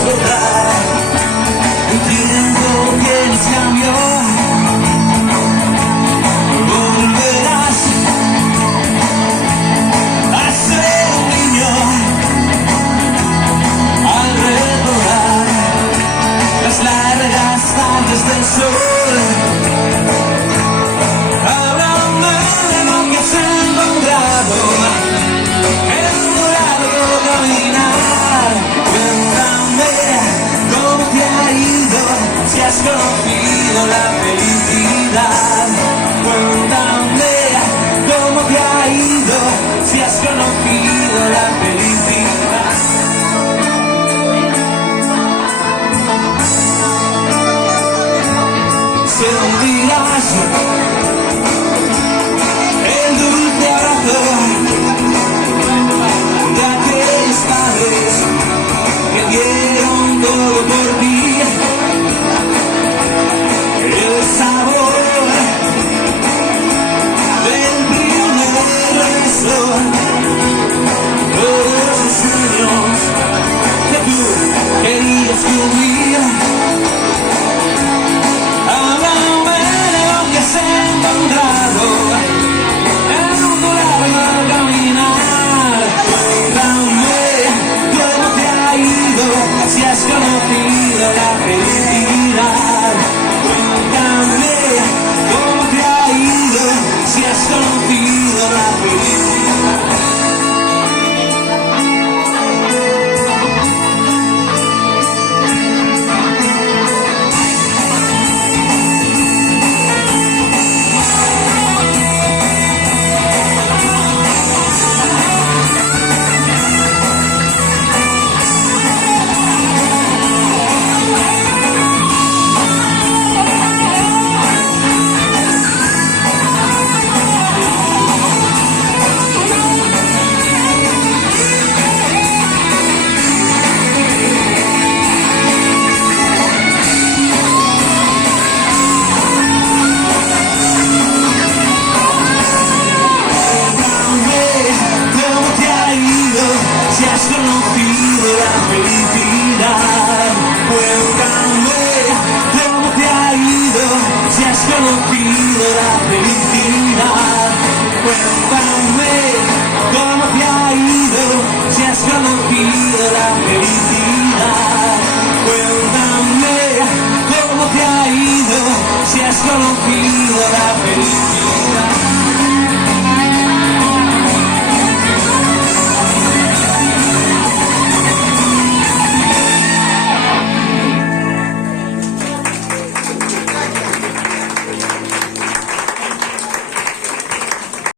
recordar el tiempo que nos cambió. Volverás a ser un niño al recordar las largas tardes del sol. Háblame de lo que has encontrado en un largo caminar. Cuéntame cómo te ha ido, si has conocido la felicidad. Cuéntame cómo te ha ido, si has conocido la felicidad. Sentirás el dulce abrazo de aquellos padres que dieron todo por ti. El sabor del primer beso, todos los sueños que tú querías cumplir. Háblame de lo que has encontrado en un largo caminar. Cuéntame cómo te ha ido, si has conocido la felicidad. Cuéntame cómo te ha ido, si has conocido la felicidad. Si has conocido la felicidad, cuéntame cómo te ha ido, si has conocido la felicidad. Cuéntame cómo te ha ido, si has conocido la felicidad. Cuéntame cómo te ha ido, si has conocido la felicidad.